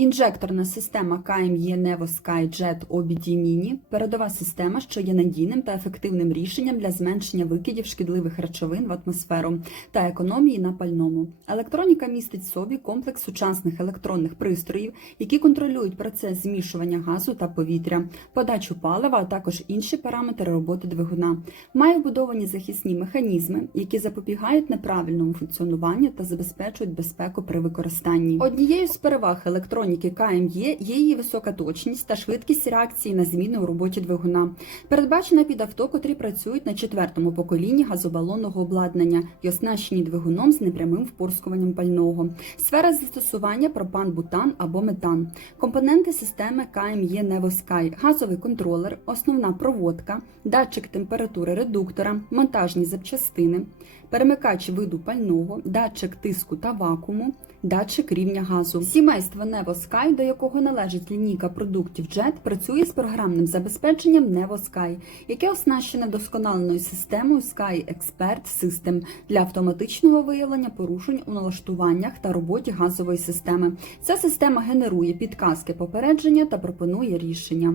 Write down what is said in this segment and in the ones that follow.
Інжекторна система KME Nevo Sky OBD Mini – передова система, що є надійним та ефективним рішенням для зменшення викидів шкідливих речовин в атмосферу та економії на пальному. Електроніка містить в собі комплекс сучасних електронних пристроїв, які контролюють процес змішування газу та повітря, подачу палива, а також інші параметри роботи двигуна. Має вбудовані захисні механізми, які запобігають неправильному функціонуванню та забезпечують безпеку при використанні. Однією з переваг електроніки КМЄ є її висока точність та швидкість реакції на зміни у роботі двигуна. Передбачена під авто, котрі працюють на четвертому поколінні газобалонного обладнання і оснащені двигуном з непрямим впорскуванням пального. Сфера застосування пропан, бутан або метан. Компоненти системи КМЄ Невоскай, газовий контролер, основна проводка, датчик температури редуктора, монтажні запчастини, перемикач виду пального, датчик тиску та вакууму, датчик рівня газу. Сімейство Невоскай, до якого належить лінійка продуктів JET, працює з програмним забезпеченням NevoSky, яке оснащене досконаленою системою Sky Expert System для автоматичного виявлення порушень у налаштуваннях та роботі газової системи. Ця система генерує підказки попередження та пропонує рішення.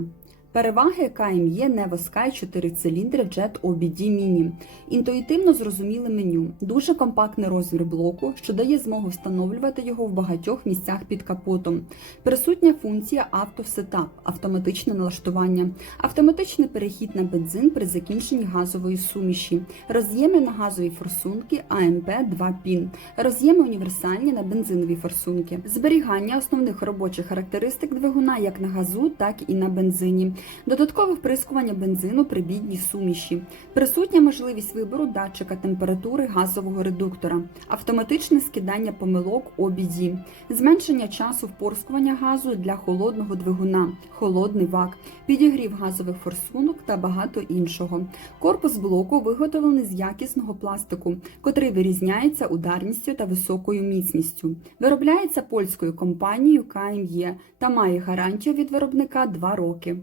Переваги КМЄ Nevo Sky 4 циліндри Jet OBD Mini. Інтуїтивно зрозуміле меню, дуже компактний розмір блоку, що дає змогу встановлювати його в багатьох місцях під капотом. Присутня функція автосетап, автоматичне налаштування, автоматичний перехід на бензин при закінченні газової суміші, роз'єми на газові форсунки АМП 2 пін, роз'єми універсальні на бензинові форсунки, зберігання основних робочих характеристик двигуна як на газу, так і на бензині. Додаткове вприскування бензину при бідній суміші, присутня можливість вибору датчика температури газового редуктора, автоматичне скидання помилок OBD, зменшення часу впорскування газу для холодного двигуна, холодний вак, підігрів газових форсунок та багато іншого. Корпус блоку виготовлений з якісного пластику, котрий вирізняється ударністю та високою міцністю. Виробляється польською компанією КМЄ та має гарантію від виробника 2 роки.